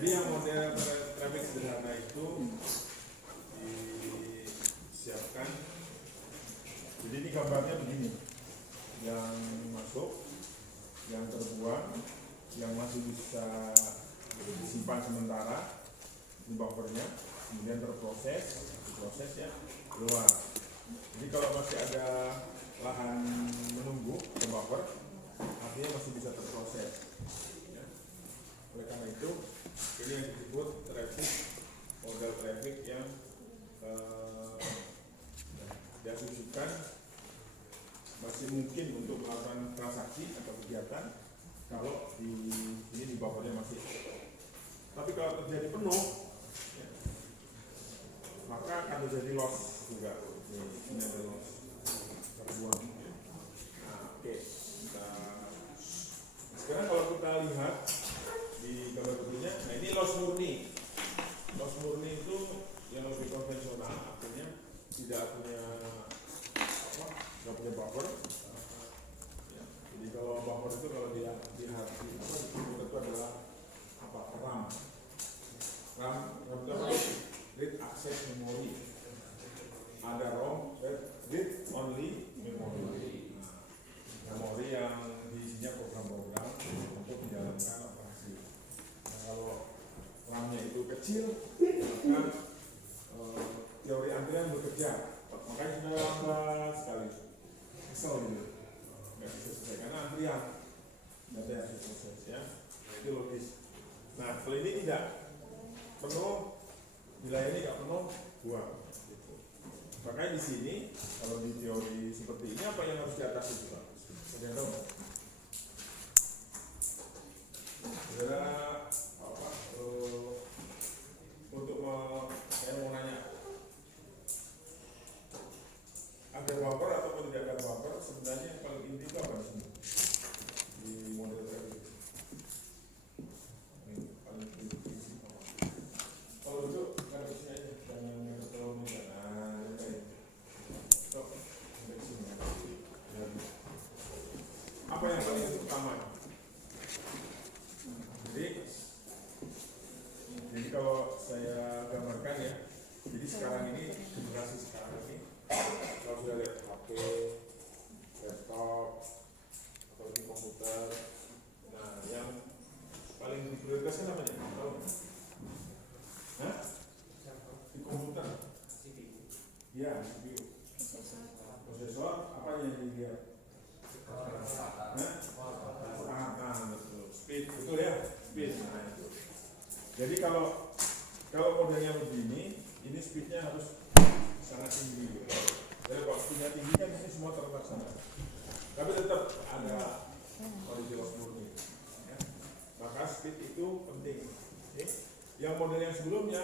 Jadi yang model traffic sederhana itu disiapkan. Jadi ini gambarnya begini, yang masuk, yang terbuang, yang masih bisa disimpan sementara di buffernya, kemudian diproses ya, keluar. Jadi kalau masih ada lahan menunggu di buffer, artinya masih bisa terproses. Ya. Oleh karena itu, ini yang disebut model traffic yang diasumsikan masih mungkin untuk melakukan transaksi atau kegiatan kalau di buffernya masih. Tapi kalau terjadi penuh, ya, maka akan terjadi loss juga. Ini ada loss terbuang. Nah, oke. Sekarang kalau kita lihat di gambar berikutnya, nah ini loss murni. Loss murni itu yang lebih konvensional, artinya tidak punya buffer. Ya. Jadi kalau buffer itu kalau di itu adalah RAM. RAM itu apa? Read access memory. Ada ROM, read only memory. Memori yang isinya program-program untuk menjalankan operasi. Nah, kalau RAM-nya itu kecil, maka teori antrian bekerja. Makanya sudah lambat sekali. Kesel gitu. Nggak bisa selesai karena antrian. Data yang harus proses ya. Nah, itu logis. Nah, kalau ini tidak penuh, wilayah ini nggak penuh, buang. Gitu. Makanya di sini, kalau di teori seperti ini apa yang harus diatasi juga? Ada yang tahu? Saudara saya mau nanya, ada buffer ataupun tidak ada buffer, sebenarnya yang paling inti itu apa di sini? Di model tadi. Paling inti apa? Kalau itu kan di sini aja, jangan terlalu mudah. Nah, ini. Stop. Dari sini. Apa yang paling utama? Jadi kalau saya gambarkan ya, jadi sekarang ini generasi sekarang ini, kalau sudah lihat HP, laptop, atau di komputer, nah yang paling diprioritaskan apa nih? Tahu? Hah? Di komputer? Iya, CPU. Prosesor, apa yang dilihat? Kecepatan, betul. Speed, betul ya? Speed. Nah, itu. Jadi kalau modelnya begini, ini speednya harus sangat tinggi. Jadi waktunya tinggi kan ini semua terlaksana. Tapi tetap ada kondisi loss murni. Ya. Maka speed itu penting. Oke. Yang model yang sebelumnya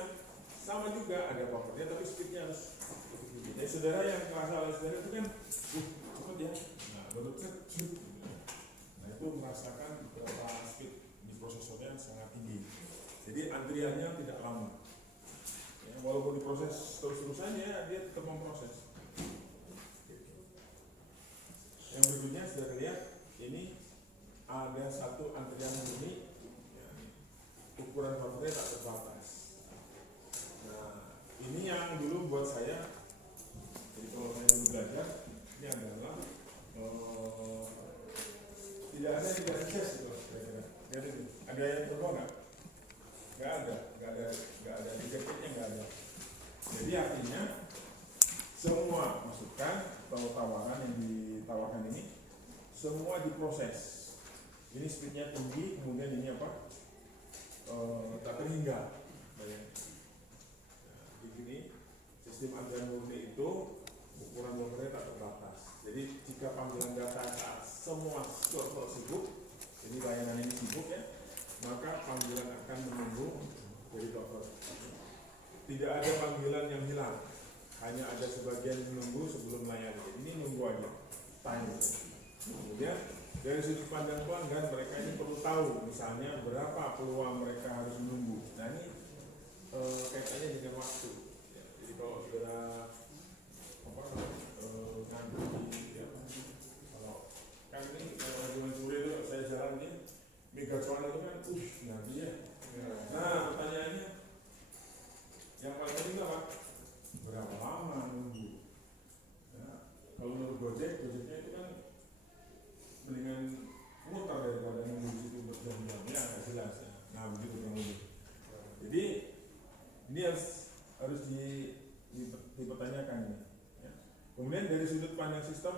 sama juga ada buffernya, tapi speednya harus lebih tinggi. Jadi saudara yang kerasa oleh saudara itu kan cepat ya. Nah, baru cepat. Nah itu merasakan berapa speed di prosesornya sangat tinggi. Jadi antriannya tidak lama. Ya, walaupun diproses terus-terusan ya dia tetap memproses. Yang berikutnya sudah lihat ini ada satu antrian murni, ya, ukuran buffernya tak terbatas. Nah ini yang dulu buat saya. Jadi kalau saya dulu belajar ini adalah tidak ada yang tidak access gitu. Ada yang berubah nggak? Nggak ada diketnya nggak ada. Jadi artinya semua masukan atau tawaran yang ditawarkan ini semua diproses. Ini speednya tinggi, kemudian ini apa? Tak terhingga. Nah, di sini sistem antrian murni itu ukuran buffernya tak terbatas. Jadi jika panggilan data saat semua server sibuk, jadi layanan ini sibuk ya, maka panggilan akan menunggu dari buffer. Tidak ada panggilan yang hilang, hanya ada sebagian menunggu sebelum melayani. Ini nunggu aja, time. Kemudian dari sudut pandang pelanggan, mereka ini perlu tahu, misalnya berapa peluang mereka harus menunggu. Nah ini kaitannya dengan waktu. Ya, jadi kalau saudara nanti ya, kalau kan ini kalau Jumat sore itu saya jalan ini Megacuan itu kan nanti ya. Nah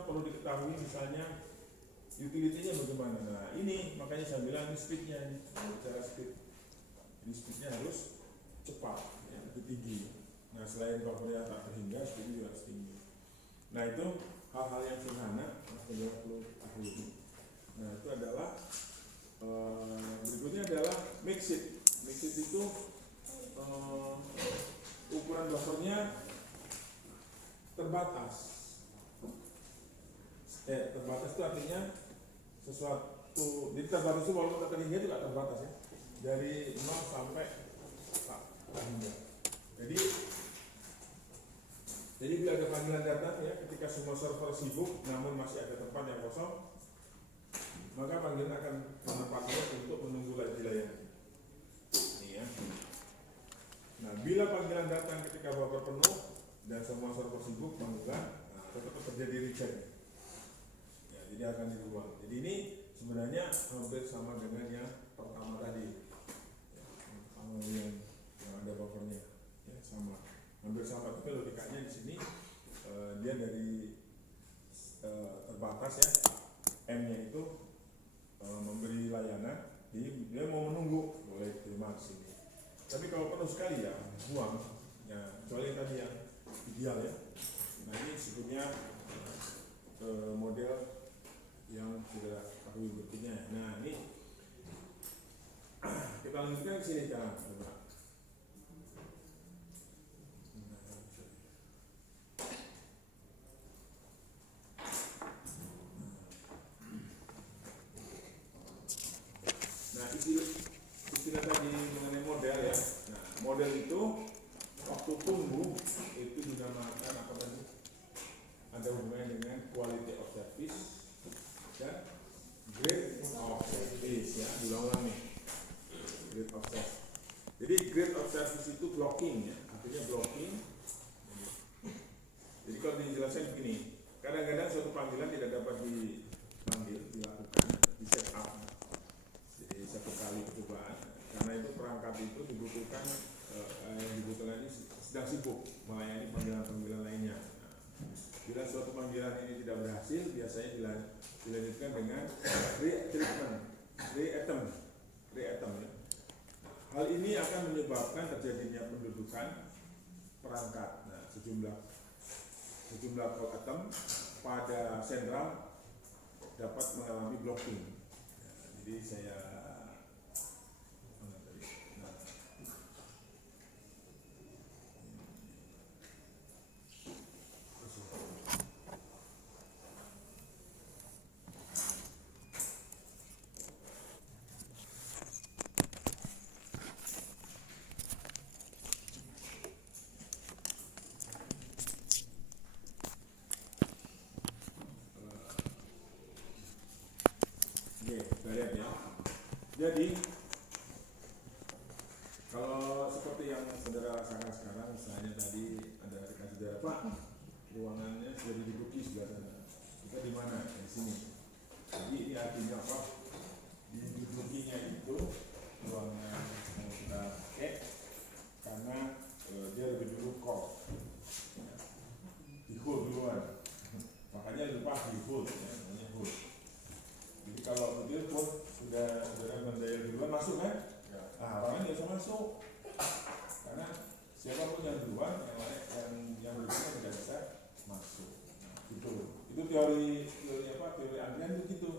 perlu diketahui misalnya utility-nya bagaimana. Nah ini makanya saya bilang ini speed-nya, bicara speed. Ini speed-nya harus cepat, ya, lebih tinggi. Nah selain powernya tak terhingga, speed-nya juga harus tinggi. Nah itu hal-hal yang sederhana, Mas Pendeta perlu ketahui. Nah itu adalah berikutnya adalah mixit. Mixit itu ukuran buffernya terbatas. Terbatas itu artinya sesuatu, jadi terbatas itu walaupun tak terhingga juga terbatas ya, dari 0 sampai tak terhingga. Jadi bila ada panggilan data ya, ketika semua server sibuk namun masih ada tempat yang kosong, maka panggilan akan menempatkan untuk menunggu dilayani. Ini ya. Nah, bila panggilan datang ketika buffer penuh dan semua server sibuk, maka tetap terjadi reject. Ya, jadi akan dibuang. Jadi ini sebenarnya hampir sama dengan yang pertama tadi. Ya, sama yang ada buffernya, ya, sama. Hampir sama, tapi logikanya di sini dia dari terbatas ya, M-nya itu memberi layanan, jadi dia mau menunggu, boleh terima di sini. Tapi kalau penuh sekali ya buang, ya kecuali tadi yang ideal ya. Nah ini sebetulnya model yang sudah ketahui berikutnya. Nah ini kita lanjutkan ke sini sekarang. Istilah tadi mengenai model ya. Nah, model itu waktu tunggu itu dinamakan apa tadi? Ada hubungannya dengan quality of service dan grade of service ya. Diulang-ulang nih. Grade of service. Jadi grade of service itu blocking ya. Artinya blocking. Jadi kalau dijelaskan begini, kadang-kadang suatu panggilan tidak dapat dilakukan, di set up. Jadi satu kali percobaan. Karena itu perangkat itu dibutuhkan ini sedang sibuk melayani panggilan-panggilan lainnya. Nah, bila suatu panggilan ini tidak berhasil, biasanya dilanjutkan dengan re-attempt ya. Hal ini akan menyebabkan terjadinya pendudukan perangkat. Nah, sejumlah call attempt pada sentral dapat mengalami blocking. Nah, jadi saya lihat ya. Jadi kalau seperti yang saudara rasakan sekarang, misalnya tadi ada rekan saudara, Pak, ruangannya sudah diduduki sebelah sana. Kita di mana? Di sini. Jadi ini artinya apa? Didudukinya itu ruangan yang kita pakai karena dia lebih dulu call. Di hold duluan. Makanya lupa di hold ya, namanya hold. Jadi kalau betul pun sudah mendaya duluan masuk kan? Ya. Nah, orang lain bisa masuk karena siapapun yang duluan, yang berikutnya tidak bisa masuk. Nah, itu teori apa? Teori antrian itu gitu.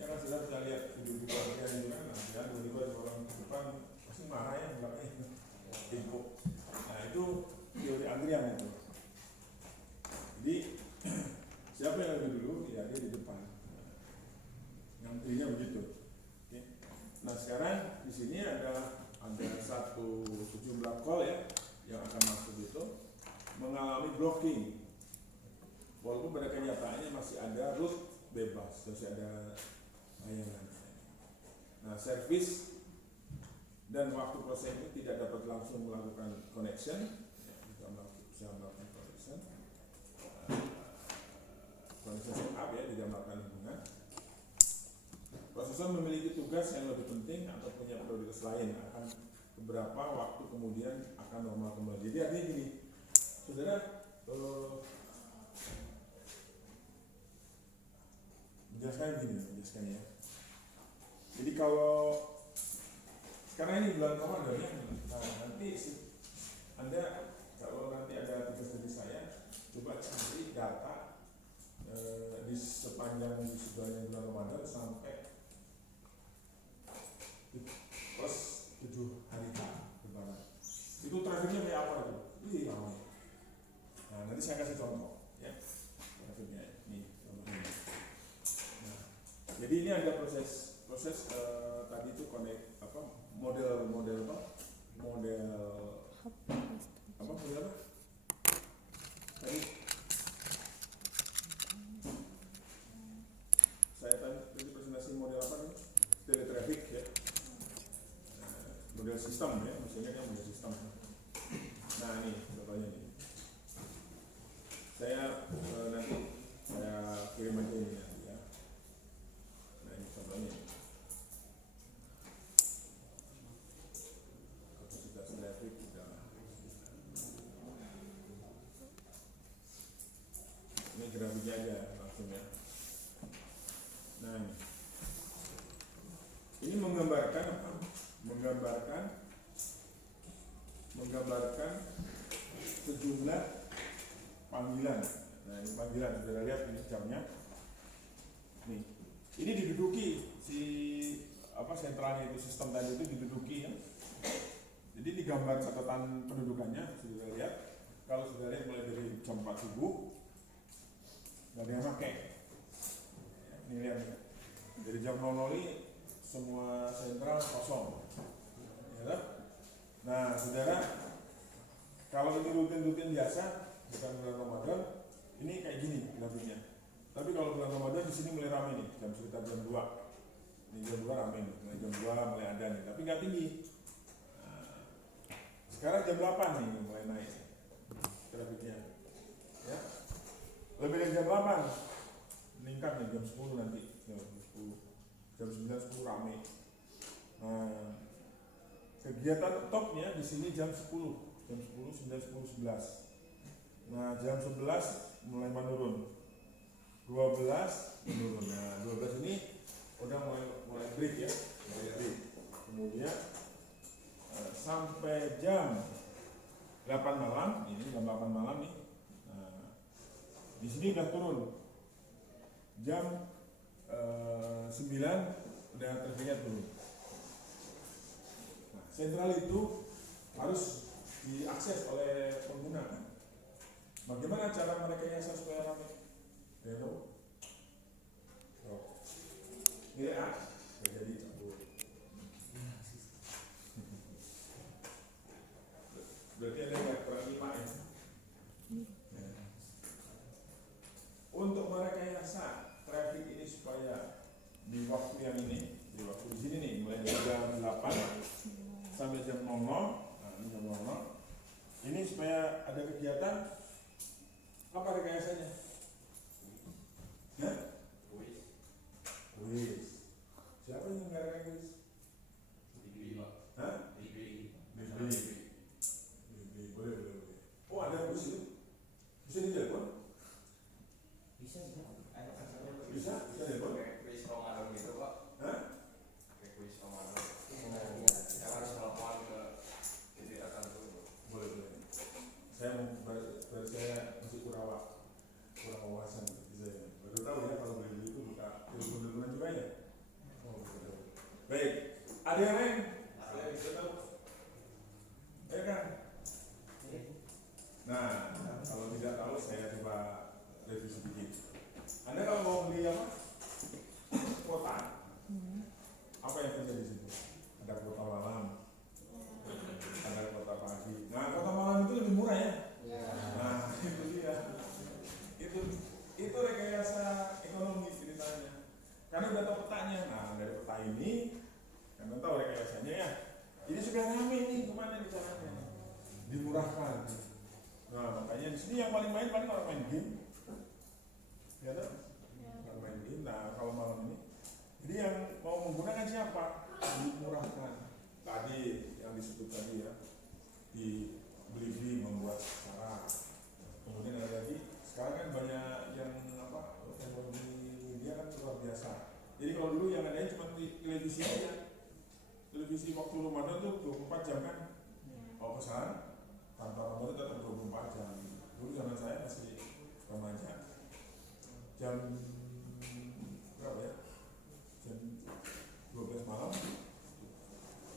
Ya kan sudah bisa lihat video antrian itu kan, antrian tiba-tiba orang depan pasti marah ya belakangnya tempo. Nah itu teori antrian itu. Jadi siapa yang lebih dulu? Ya dia di depan. Antrinya begitu. Oke. Nah sekarang di sini ada sejumlah call ya yang akan masuk itu mengalami blocking. Walaupun pada kenyataannya masih ada root bebas, masih ada layanan. Nah service dan waktu proses ini tidak dapat langsung melakukan connection, ya, bisa melakukan connection setup ya, tidak melakukan hubungan. Prosesor memiliki tugas yang lebih penting atau punya prioritas lain, akan beberapa waktu kemudian akan normal kembali. Jadi artinya gini, saudara, Menjelaskan ya. Jadi kalau karena ini bulan Ramadan ya, nanti Anda kalau nanti ada tugas dari saya, coba cari data di sepanjang bulan Ramadan sampai plus 7 hari Lebaran. Itu trafiknya kayak apa itu? Ini ramai. Nah, nanti saya kasih contoh ya. Trafiknya ini contohnya. Nah, jadi ini ada proses tadi itu connect model tadi saya tadi presentasi model apa nih? Teletraffic ya. Model sistem ya, maksudnya kan model sistem. Nah ini contohnya nih. Saya nanti saya kirim aja ini nanti ya. Nah ini contohnya. Kapasitas traffic kita. Ini grafiknya aja langsung ya. Nah ini menggambarkan apa? Menggambarkan sejumlah panggilan. Nah ini panggilan, sudah lihat ini jamnya. Nih, ini diduduki si sentralnya itu, sistem tadi itu diduduki ya. Jadi di gambar catatan pendudukannya sudah lihat. Kalau sudah lihat mulai dari jam 4 subuh nggak ada yang pakai. Ini lihat dari jam 00 ini semua sentral kosong. Ya, nah, saudara, kalau ini rutin biasa, bukan bulan Ramadan, ini kayak gini grafiknya. Tapi kalau bulan Ramadan di sini mulai ramai nih, sekitar jam 2. Ini jam 2 ramai nih, mulai jam 2 mulai ada nih, tapi nggak tinggi. Nah, sekarang jam 8 nih mulai naik grafiknya. Ya. Lebih dari jam 8 meningkat nih jam 10 nanti, jam 10. Jam 9-10 ramai. Nah, kegiatan topnya di sini jam 10, 9, 10, 11. Nah, jam 11 mulai menurun. 12 menurun. Nah, 12 ini udah mulai break ya, mulai break. Kemudian sampai jam 8 malam, ini jam 8 malam nih. Nah, di sini udah turun. Jam 9 udah trafiknya turun. Nah, sentral itu harus diakses oleh pengguna. Bagaimana cara merekayasa supaya ramai? Ya tahu? Ini jadi campur. Berarti ada yang kurang 5 ya. Untuk merekayasa traffic ini supaya di waktu yang ini, di waktu di sini nih, mulai dari jam 8 sampai jam 00, nah ini jam 00, ini supaya ada kegiatan, apa rekayasanya? Ya? Kuis. Siapa yang nggak kuis? Hah? Boleh. Oh ada kuis itu? Bisa ditelepon? Bisa telepon? Kuis Ramadan gitu kok. Hah? Kuis Ramadan. Saya harus telepon ke titik tertentu. Boleh. Saya masih kurang wawasan. Baru tahu ya kalau beli itu buka telepon juga ya. Oh, betul. Baik. Ada yang lain? Ada yang bisa tahu? Ya kan? Nah, kalau tidak tahu saya coba revisi sedikit. Anda kalau mau beli apa? Kuota. Apa yang terjadi di situ? Ada kuota malam, ada kuota pagi. Nah, kuota malam itu lebih murah ya. Nah, itu dia. Itu rekayasa ekonomi ceritanya. Karena udah tahu petanya. Nah, dari peta ini, Anda tahu rekayasanya ya. Jadi sudah ramai nih kemana nih caranya? Dimurahkan. Nah, makanya di sini yang paling main orang main game. Ya kan? Orang main game. Nah, kalau malam ini, jadi yang mau menggunakan siapa? Dimurahkan. Tadi yang disebut tadi ya, di Blibli membuat cara. Kemudian ada lagi, sekarang kan banyak yang teknologi media kan luar biasa. Jadi kalau dulu yang ada cuma televisi aja. Televisi waktu Ramadan tuh 24 jam kan. Kalau pesan tanpa Ramadan tetap 24 jam. Dulu zaman saya masih remaja. Jam berapa ya? Jam 12 malam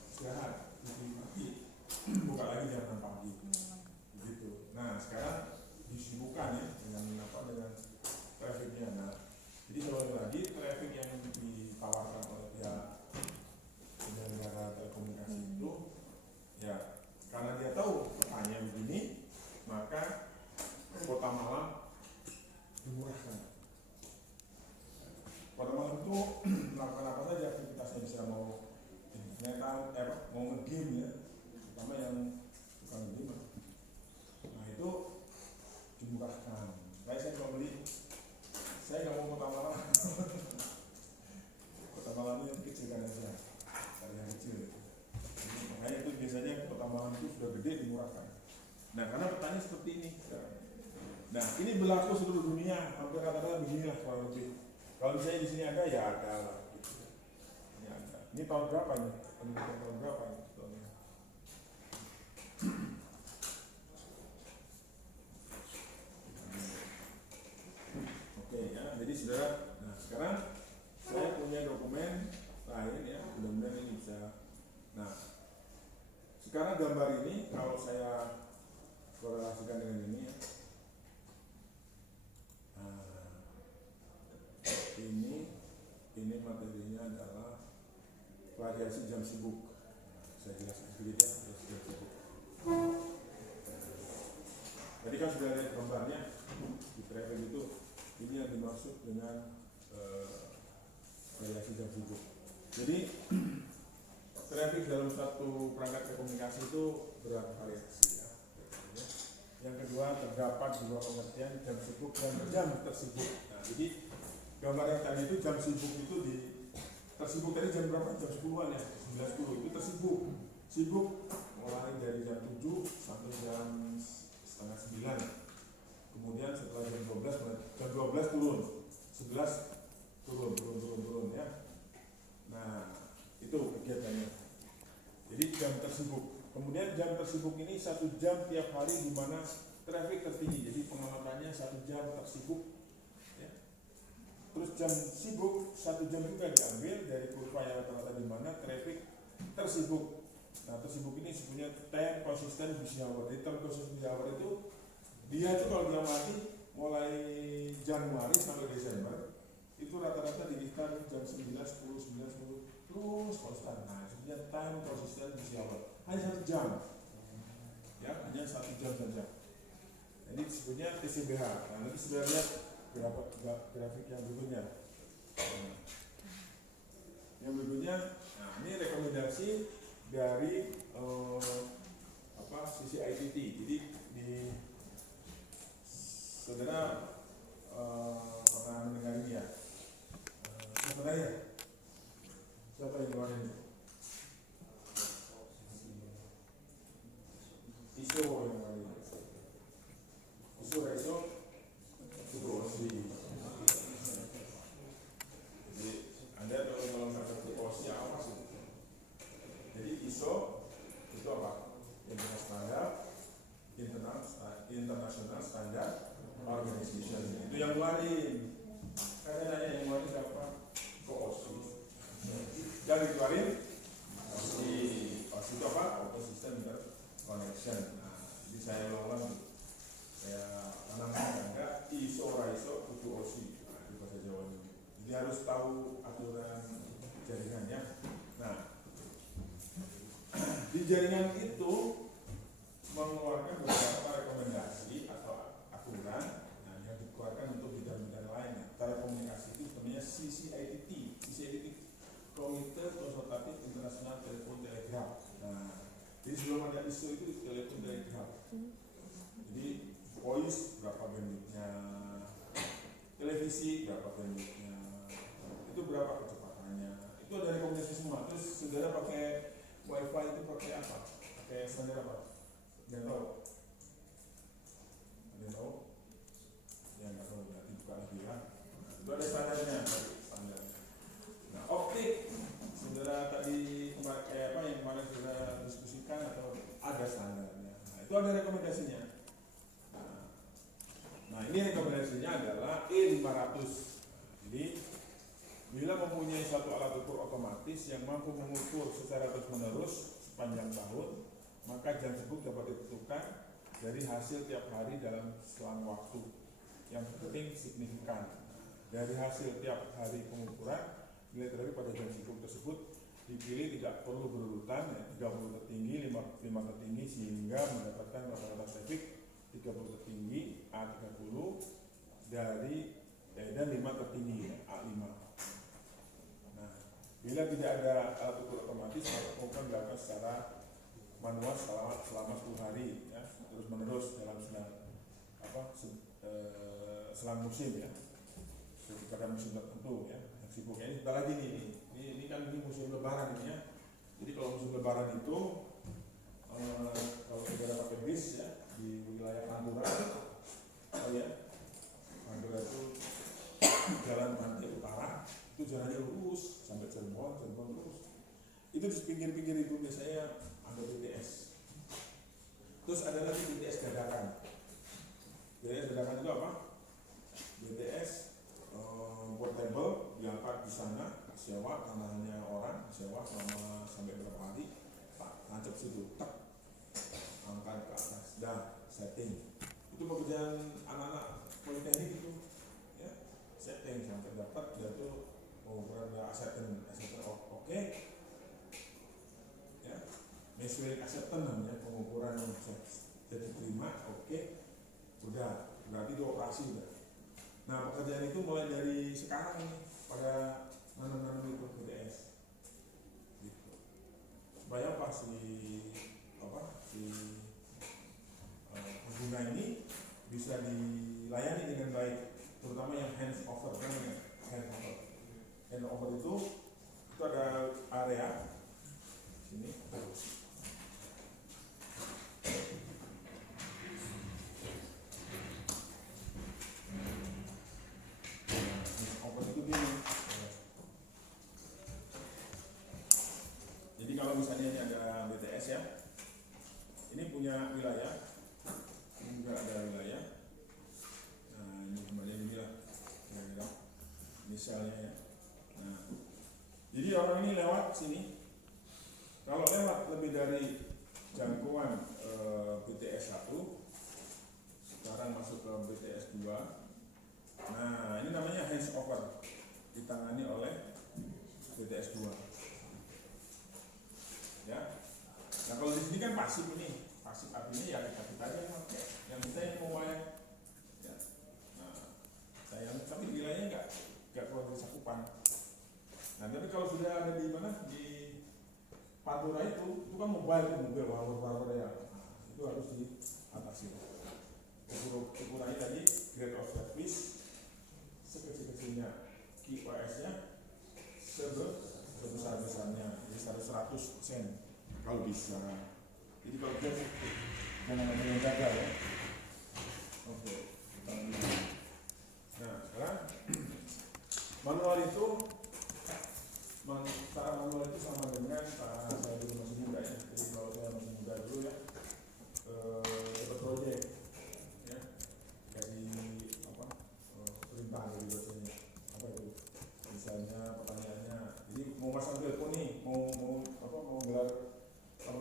istirahat, TV mati, buka lagi jam 6 pagi. Begitu. Nah, sekarang disibukkan ya dengan trafficnya. Nah, jadi kalau lagi traffic yang ditawarkan oleh pihak penyelenggara telekomunikasi itu, ya karena dia tahu petanya begini, maka kota malam dimurahkan. Kota malam itu melakukan apa saja aktivitasnya, bisa mau mau nge-game ya, terutama yang suka nge-game. Nah itu dimurahkan. Saya kalau beli, saya nggak mau kota malam. Kota malamnya yang kecil kan aja, cari yang kecil. Makanya itu biasanya kota malam itu sudah gede dimurahkan. Nah karena petanya seperti ini. Nah ini berlaku seluruh dunia, hampir rata-rata beginilah kurang lebih. Kalau saya di sini ada ya ada lah. Ini ada. Ini tahun berapa ini? Tahun berapa ini? Oke ya, jadi saudara, nah sekarang saya punya dokumen lain ya, mudah-mudahan ini bisa. Nah, sekarang gambar ini kalau saya korelasikan dengan ini ya. Nah, ini materinya adalah variasi jam sibuk. Saya jelaskan sedikit ya, jam sibuk. Tadi kan sudah lihat gambarnya di traffic itu, ini yang dimaksud dengan variasi jam sibuk. Jadi traffic dalam satu perangkat telekomunikasi itu bervariasi ya. Yang kedua, terdapat dua pengertian jam sibuk dan jam tersibuk. Nah, jadi gambar yang tadi itu jam sibuk itu tersibuk tadi jam berapa? Jam 10-an ya, 9:10 itu tersibuk. Sibuk mulai dari jam 7 sampai jam setengah 9. Kemudian setelah jam 12 turun, 11 turun ya. Nah, itu kegiatannya. Jadi jam tersibuk. Kemudian jam tersibuk ini 1 jam tiap hari di mana traffic tertinggi. Jadi pengamatannya 1 jam tersibuk. Ya. Terus jam sibuk 1 jam juga diambil dari kurva yang rata-rata di mana traffic tersibuk. Nah, tersibuk ini sebenarnya time consistent busy hour. Jadi time consistent busy hour itu dia itu kalau dia mati mulai Januari sampai Desember itu rata-rata di jam 9, 10, 9, 10 terus konstan. Nah, sebenarnya time consistent busy hour hanya 1 jam ya, hanya 1 jam saja. Jadi sebenarnya TCBH. Nah, nanti sudah lihat berapa grafik yang berikutnya. Yang berikutnya, nah ini rekomendasi dari sisi ITT. Jadi di saudara pernah mendengar ini ya? Siapa ya? Siapa yang keluarin ini? ISO yang keluarin. ISO itu OSI. Jadi Anda kalau nggak ngerti OSI apa sih? Jadi ISO itu apa? International Standard Organization. Itu yang keluarin. Kayaknya nanya yang keluarin siapa? Kok OSI? Yang dikeluarin OSI. OSI itu apa? Open System Interconnection. Nah, jadi saya ulang-ulang. Saya tanamkan enggak ISO kudu OSI. Nah, di bahasa Jawa ini. Jadi harus tahu aturan jaringan ya. Nah, di jaringan itu mengeluarkan beberapa rekomendasi atau aturan yang dikeluarkan untuk bidang-bidang lain. Telekomunikasi itu sebenarnya CCITT, Komite Konsultatif Internasional Telepon Telegraf. Nah, jadi sebelum ada ISO itu telepon telegraf. Jadi voice berapa bandwidthnya, televisi berapa bandwidthnya, itu berapa kecepatannya. Itu ada rekomendasi semua. Terus saudara pakai WiFi itu pakai apa? Pakai standar apa? Yang tahu? Ada yang tahu? Yang nggak tahu berarti buka lagi ya. Itu ada standarnya, standar. otomatis yang mampu mengukur secara terus-menerus sepanjang tahun, maka jam sibuk dapat ditentukan dari hasil tiap hari dalam selang waktu yang penting signifikan. Dari hasil tiap hari pengukuran, nilai traffic pada jam sibuk tersebut dipilih tidak perlu berurutan, ya, 30 tertinggi, 5 tertinggi, sehingga mendapatkan rata-rata traffic 30 tertinggi, A30 dan 5 tertinggi, ya, A5. Nah, bila tidak ada alat ukur otomatis, maka pengukuran dilakukan secara manual selama 10 hari, ya, terus menerus dalam selang musim, ya, pada musim tertentu, ya. Yang sibuknya ini sebentar lagi nih, ini kan ini musim lebaran ini, ya. Jadi kalau musim lebaran itu kalau negara pakai bis, ya, di wilayah Pantura, ya, Pantura itu jalan pantai utara, itu jalannya lurus sampai Cirebon terus. Itu di pinggir-pinggir itu biasanya ada BTS. Terus ada lagi BTS dadakan. BTS dadakan itu apa? BTS portable, diangkat di sana, sewa, tanahnya orang, sewa selama sampai berapa hari, tancap situ, tak, angkat ke atas, dah, setting. Itu pekerjaan anak-anak politeknik itu, ya, setting sampai dapat, dia tuh pengukuran acceptance oke, ya, measuring acceptance namanya, pengukuran yang jadi terima, oke, udah, berarti itu operasi udah. Nah, pekerjaan itu mulai dari sekarang nih, pada nanam-nanam itu BTS, gitu. Supaya apa si pengguna ini bisa dilayani dengan baik, terutama yang hands over, kan ya, hand over itu ada area sini. Jadi kalau misalnya ini ada BTS, ya, ini punya wilayah, ini juga ada wilayah. Nah, ini kembali ini lah, misalnya, ya. Nah, jadi orang ini lewat sini, kalau lewat lebih dari jangkauan BTS 1, sekarang masuk ke BTS 2. Nah, ini namanya hands over, ditangani oleh BTS 2. Ya. Nah, kalau di sini kan pasif ini, pasif artinya ya kita aja yang pakai, yang kita yang mau bayar. Ya. Nah, tapi wilayahnya nggak keluar dari cakupan. Nah, tapi kalau sudah ada di mana, di Pantura itu kan mobil warna ya, itu harus diatasi. Ukurannya tadi grade of service sekecil-kecilnya, QoS-nya sebesar-besarnya, jadi 100% kalau bisa. Jadi kalau kita jangan ada yang gagal, ya. Oke. Nah, sekarang manual itu sama dengan saya dulu masih muda, ya. Jadi kalau saya masih muda dulu, ya, dapat proyek, ya, dari perintah dari dosennya, apa itu, misalnya pertanyaannya, jadi mau pasang telepon nih, mau gelar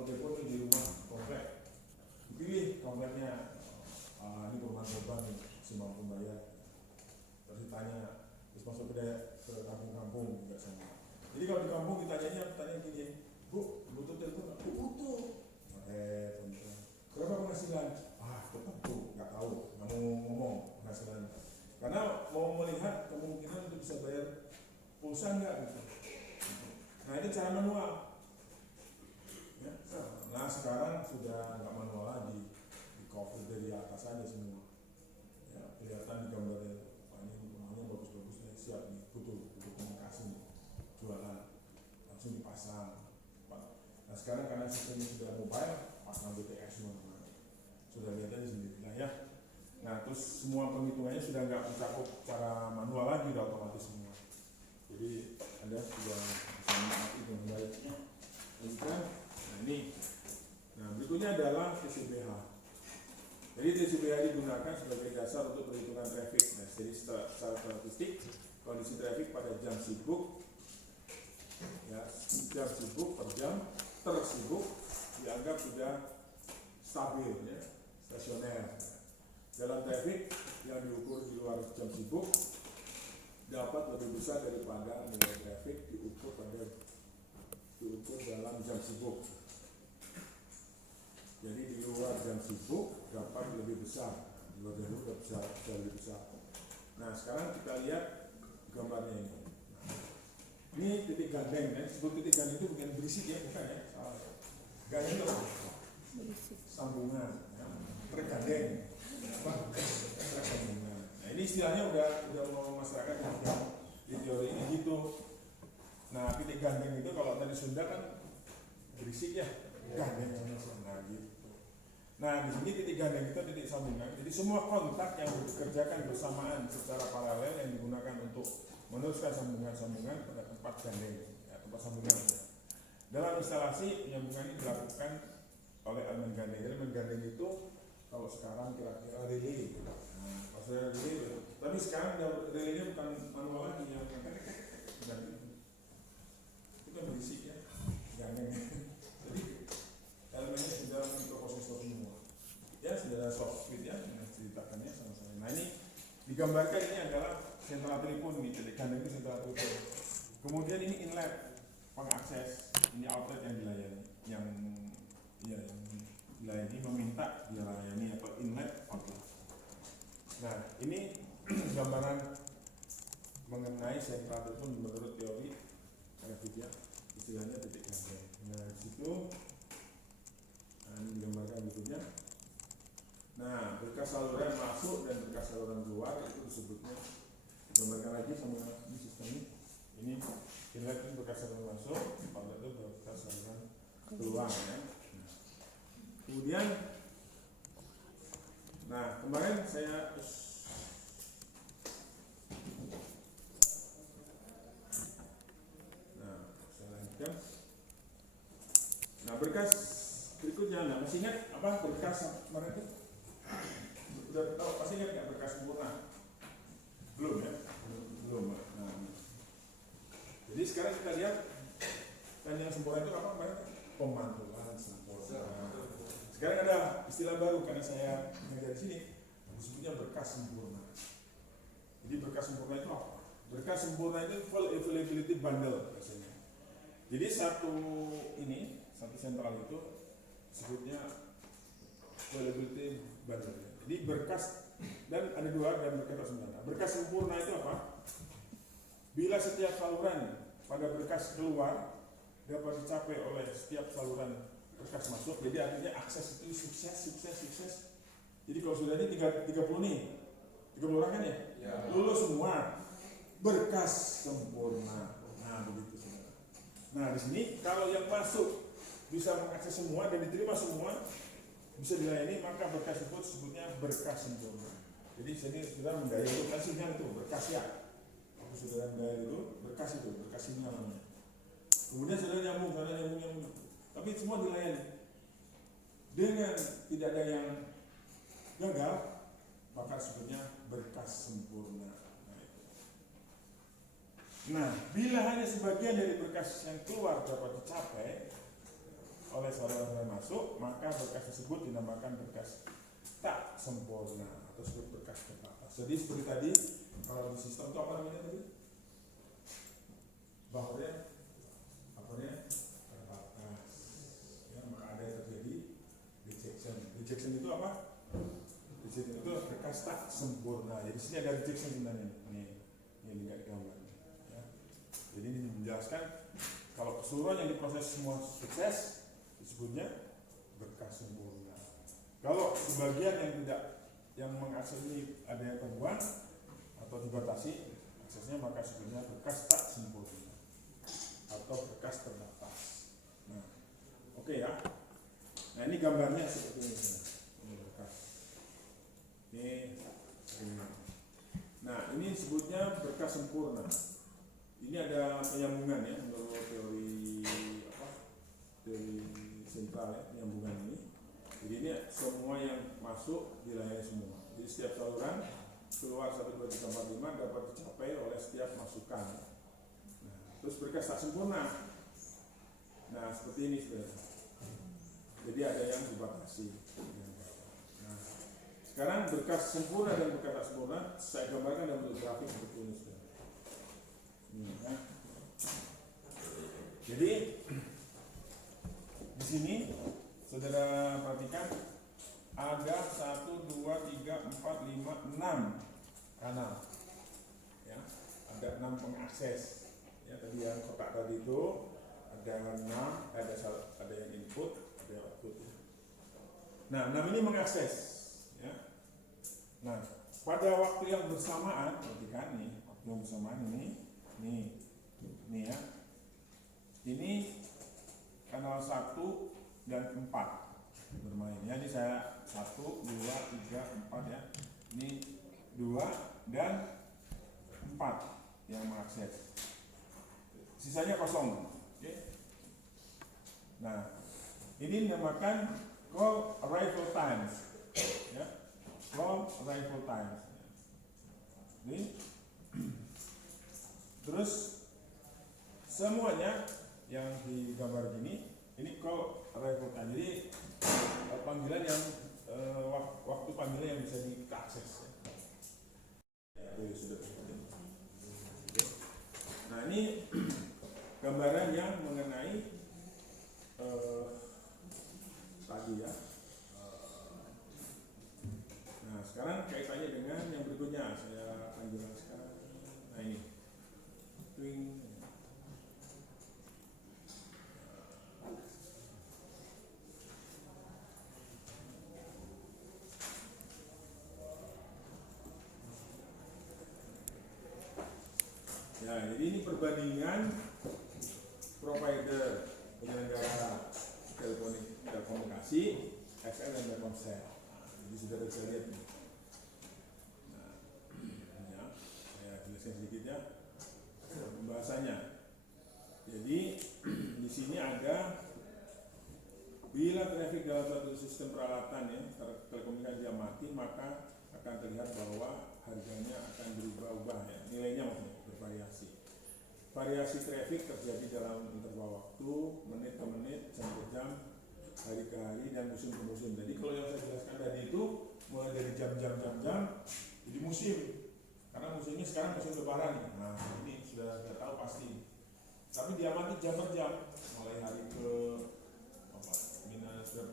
telepon nih di rumah komplek, dipilih kompleknya, ini perumahan korban nih, si mampu bayar, terus ditanya, terus masuk ke kampung-kampung juga sama. Jadi kalau di kampung ditanya gini, Bu, butuh telepon nggak? Butuh. Berapa penghasilan? Tentu nggak tahu, nggak mau ngomong penghasilan. Karena mau melihat kemungkinan untuk bisa bayar pulsa nggak gitu. Nah, itu cara manual. Ya, nah sekarang sudah nggak manual lagi, di cover dari atas aja semua. Ya, kelihatan di gambarnya, ini rumahnya bagus-bagus nih, siap nih, butuh komunikasi nih, jualan, langsung dipasang. Nah sekarang karena sistemnya sudah mobile, pasang BTS semua, sudah lihat aja sendiri, nah, ya. Nah, terus semua penghitungannya sudah nggak mencakup cara manual lagi, udah otomatis semua. Jadi Anda sudah bisa menikmati dengan baik. Lanjutkan. Nah ini. Nah berikutnya adalah TCBH. Jadi TCBH digunakan sebagai dasar untuk perhitungan traffic. Nah, jadi secara statistik kondisi traffic pada jam sibuk, ya, jam sibuk per jam tersibuk dianggap sudah stabil, ya, stasioner. Dalam traffic yang diukur di luar jam sibuk dapat lebih besar daripada nilai traffic diukur dalam jam sibuk. Jadi di luar jam sibuk dapat lebih besar, di luar jam sibuk bisa lebih besar. Nah, sekarang kita lihat gambarnya ini. Ini titik gandeng, ya. Sebut titik gandeng itu bukan berisik, ya, bukan, ya. Salah. Gandeng itu sambungan, ya. Tergandeng. Tersambungan. Nah, ini istilahnya udah mau masyarakat yang di teori ini gitu. Nah, titik gandeng itu kalau tadi Sunda kan berisik, ya. Gandeng yang nah gitu. Nah, di sini titik gandeng itu titik sambungan. Jadi semua kontak yang dikerjakan bersamaan secara paralel yang digunakan untuk meneruskan sambungan-sambungan pada tempat gandeng, ya, tempat sambungan. Dalam instalasi penyambungan ini dilakukan oleh elemen gandeng. Elemen gandeng itu kalau sekarang kira-kira relay. Nah, pas relay, tapi sekarang relaynya bukan manual lagi, yang itu kan berisik, ya, gandeng. Jadi elemennya sudah mikroprosesor semua, ya, sudah ada software, ya, yang ceritakannya sama saya. Nah, ini digambarkan, ini adalah sentral telepon, nih, titik gandeng itu sentral telepon. Kemudian ini inlet pengakses, ini outlet yang dilayani, yang dilayani meminta dilayani atau inlet outlet. Nah, ini gambaran mengenai sentral telepon menurut teori Wikipedia, istilahnya titik gandeng. Nah, di situ, nah, ini digambarkan berikutnya. Nah, berkas saluran masuk dan berkas saluran keluar itu disebutnya, digambarkan lagi sama ini sistem ini. Ini inlet itu berkas saluran masuk, outlet itu berkas saluran keluar, ya. Kemudian, nah, kemarin saya lanjutkan. Nah, berkas berikutnya, nah, masih ingat apa berkas kemarin itu? Udah tahu, pasti ingat nggak berkas sempurna? Belum, ya? Belum. Nah, jadi sekarang kita lihat dan yang sempurna itu apa kemarin? Pemantulan sempurna. Sekarang ada istilah baru karena saya mengajar di sini, disebutnya berkas sempurna. Jadi berkas sempurna itu apa? Berkas sempurna itu full availability bundle biasanya. Jadi satu sentral itu disebutnya availability bundle. Jadi berkas, dan ada dua, dan berkas sempurna. Berkas sempurna itu apa? Bila setiap saluran pada berkas keluar dapat dicapai oleh setiap saluran berkas masuk, jadi artinya akses itu sukses. Jadi kalau sudah ini 30 nih, 30 orang kan, ya? Ya. Lulus semua, berkas sempurna. Nah, begitu, saudara. Nah, di sini kalau yang masuk bisa mengakses semua dan diterima semua, bisa dilayani, maka berkas tersebut disebutnya berkas sempurna. Jadi sini saudara mendaya itu kan sinyal itu berkas, ya. Kalau saudara mendaya itu berkas sinyal namanya. Kemudian saudara nyambung. Tapi semua dilayani. Dengan tidak ada yang gagal, maka sebetulnya berkas sempurna. Nah, bila hanya sebagian dari berkas yang keluar dapat dicapai oleh saluran masuk, maka berkas tersebut dinamakan berkas tak sempurna atau disebut berkas terbatas. Jadi seperti tadi, kalau di sistem itu apa namanya tadi? Bahwa terbatas, ya, maka ada yang terjadi rejection. Rejection itu apa? Rejection itu berkas tak sempurna. Jadi sini ada rejection sebenarnya. Ini nggak digambar. Ya. Jadi ini menjelaskan kalau keseluruhan yang diproses semua sukses disebutnya berkas sempurna. Kalau sebagian yang mengakses ini ada yang terbuang atau dibatasi aksesnya, maka sebenarnya berkas tak sempurna atau berkas terbatas. Nah, oke, ya. Nah, ini gambarnya seperti ini. Ini berkas. Nah, ini disebutnya berkas sempurna. Ini ada penyambungan, ya, menurut teori sentral, ya, penyambungan ini. Jadi ini semua yang masuk dilayani semua. Jadi setiap saluran keluar 1, 2, 3, 4, 5 dapat dicapai oleh setiap masukan. Nah, terus berkas tak sempurna. seperti ini saudara. Jadi ada yang dibatasi. Nah, sekarang berkas sempurna dan berkas tak sempurna saya gambarkan dalam bentuk grafik seperti ini saudara. Ya. Jadi di sini saudara perhatikan ada 1, 2, 3, 4, 5, 6 kanal. Ya, ada 6 pengakses. Ya, tadi yang kotak tadi itu ada 6, ada yang input, ada yang output. Nah, 6 ini mengakses. Ya. Nah, pada waktu yang bersamaan, perhatikan nih, waktu yang bersamaan ini ya. Ini kanal 1 dan 4 bermain. Ya, ini saya 1, 2, 3, 4 ya. Ini 2 dan 4 yang mengakses. Sisanya kosong. Oke. Nah, ini dinamakan call arrival times. Ya. Call arrival times. Ini. Terus semuanya yang digambar gini, ini call arrival time. Jadi panggilan yang waktu panggilan yang bisa diakses. Ya, sudah. Nah, ini gambaran yang mengenai tadi ya. Nah, sekarang kaitannya dengan yang berikutnya saya akan jelaskan. Nah, ini twin. Nah, jadi ini perbandingan provider penyelenggara telekomunikasi XL dan Telkomsel. Jadi sudah bisa lihat nih. Nah, ya, saya jelaskan sedikit ya pembahasannya. Jadi di sini ada bila traffic dalam suatu sistem peralatan ya telekomunikasi diamati, maka akan terlihat bahwa harganya akan berubah-ubah ya, nilainya maksudnya bervariasi. Variasi traffic terjadi dalam interval waktu, menit ke menit, jam ke jam, hari ke hari, dan musim ke musim. Jadi kalau yang saya jelaskan tadi itu mulai dari jam-jam, jadi musim. Karena musimnya sekarang musim lebaran nih. Nah, ini sudah tahu pasti. Tapi diamati jam per jam, mulai hari ke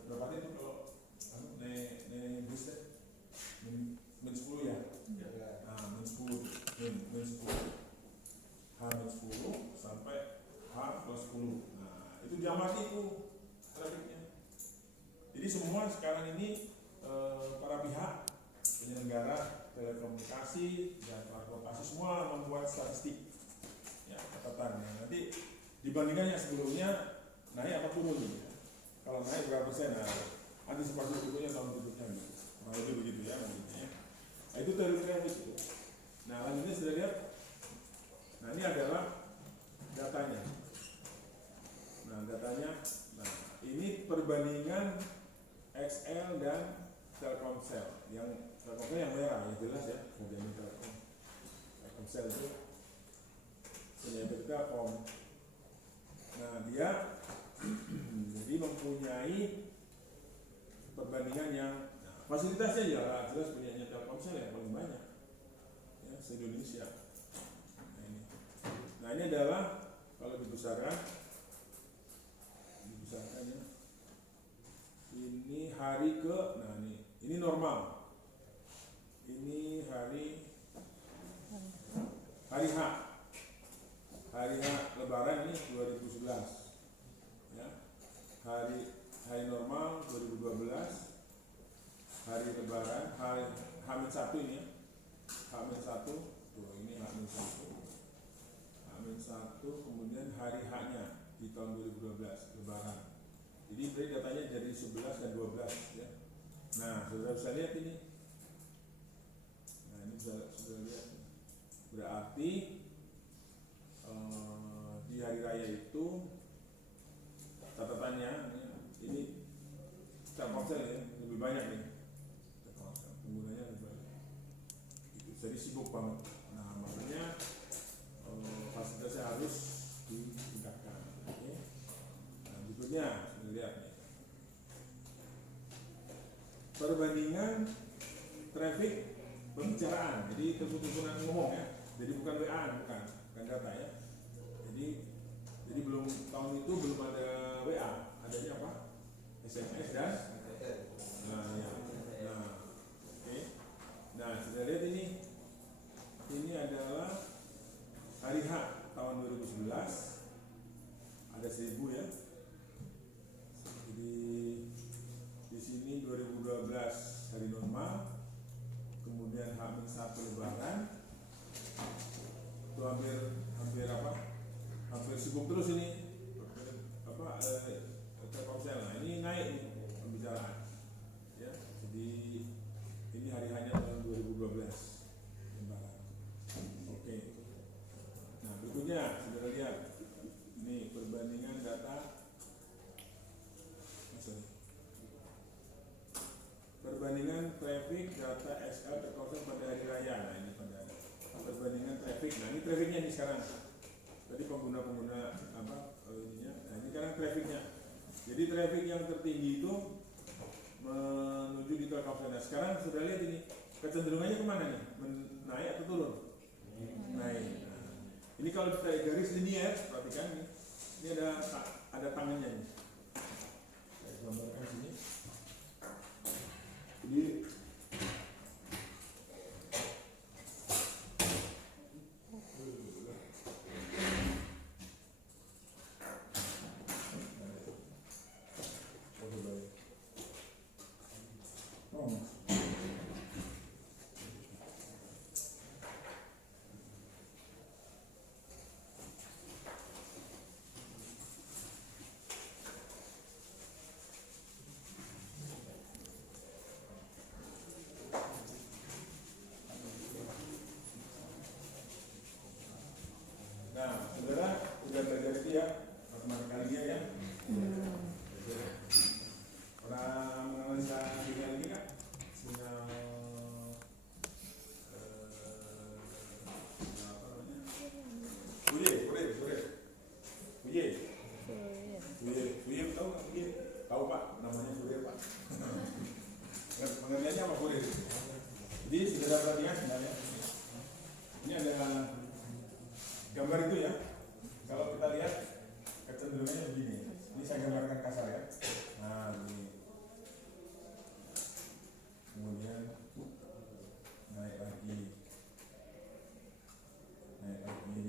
berapa hari itu kalau min 10 ya? Nah, min 10 H-10 sampai H+10. Nah, itu diamati itu trafiknya. Jadi semua sekarang ini para pihak penyelenggara telekomunikasi dan transportasi semua membuat statistik ya, catatan. Nah, nanti dibandingkan yang sebelumnya naik apa turun nih ya. Kalau naik berapa persen, nah antisipasi berikutnya tahun berikutnya gitu. Nah, itu begitu ya, ya. Nah, itu dari traffic itu. Nah, lanjutnya sudah lihat. Nah, ini adalah datanya. Nah, ini perbandingan XL dan Telkomsel. Yang Telkomsel yang merah, yang jelas ya, kemudian Telkomsel itu penyebut Telkom. Nah, dia jadi mempunyai perbandingan yang fasilitasnya ya jelas punyanya Telkomsel yang paling banyak ya se-Indonesia. Nah, ini adalah kalau dibesarkan ya. Ini hari ke, nah ini normal. Ini hari H. Hari H Lebaran ini 2011. Ya. Hari normal 2012. Hari Lebaran, hari H-1 ini ya. H-1. Tuh, ini H-1. H-1 kemudian hari H-nya di tahun 2012 Lebaran. Jadi berarti datanya dari 11 dan 12 ya. Nah, saudara bisa lihat ini. Nah, ini sudah lihat. Berarti di hari raya itu catatannya ini Telkomsel ya lebih banyak nih. Telkomsel penggunanya lebih banyak. Jadi sibuk banget. Nah, makanya fasilitasnya harus ditingkatkan. Oke. Nah, gitu Berikutnya lihat nih. Perbandingan traffic pembicaraan. Jadi telepon-teleponan ngomong ya. Jadi bukan WA, bukan data ya. Jadi belum tahun itu belum ada WA, adanya apa? SMS dan ya. Oke. Nah, sudah lihat ini adalah hari H tahun 2011, ada 1000 ya. Jadi di sini 2012 hari normal, kemudian H-1 Lebaran, itu hampir sibuk terus ini Telkomsel. Nah, ini naik nih pembicaraan ya. Jadi ini hari-harinya tahun 2012 Lebaran. Oke. Nah, berikutnya saudara lihat ini perbandingan data perbandingan traffic data XL Telkomsel pada hari raya. Nah, ini pada perbandingan traffic. Nah, ini trafficnya nih sekarang. Tadi pengguna ininya. Nah, ini sekarang trafficnya. Jadi traffic yang tertinggi itu menuju di Telkomsel. Nah, sekarang sudah lihat ini kecenderungannya kemana nih? Naik atau turun? Naik. Nah, ini kalau kita garis linear, perhatikan nih. Ini ada tangannya nih. Saya gambarkan sini. Jadi saudara udah belajar itu ya, matematika ya. Pernah menganalisa sinyal ini kan? Sinyal apa namanya? Fourier tahu nggak Fourier? Tahu Pak, namanya Fourier Pak. Pengertiannya apa Fourier? Jadi sudah perhatikan sebenarnya. Ini ada gambar itu ya. Kalau kita lihat kecenderungannya begini. Ini saya gambarkan kasar ya. Nah, ini. Kemudian naik lagi. Naik lagi.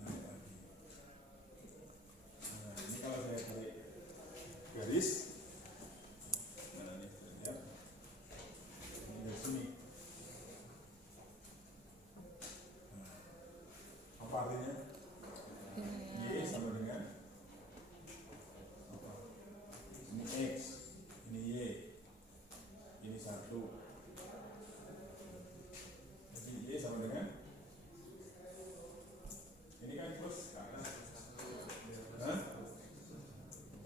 Naik lagi. Nah, ini kalau saya tarik garis. Nah, ini kita lihat. Ini dari sini. Apa artinya? Y sama dengan apa? Ini X, ini Y, ini 1. Jadi Y sama dengan ini kan plus kanan.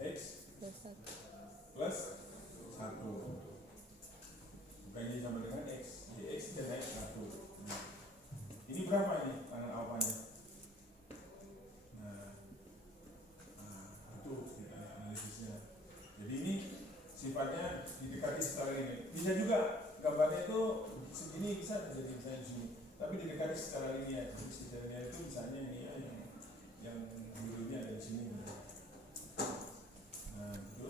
X plus 1. Bukan Y sama dengan X, YX dan naik 1. Nah, ini berapa ini tangan alfanya? Jadi ini sifatnya didekati secara ini. Bisa juga gambarnya itu segini bisa jadi misalnya di sini. Tapi didekati secara linear. Jadi secara linear itu misalnya ini ya, yang birunya ada di sini. Nah, itu.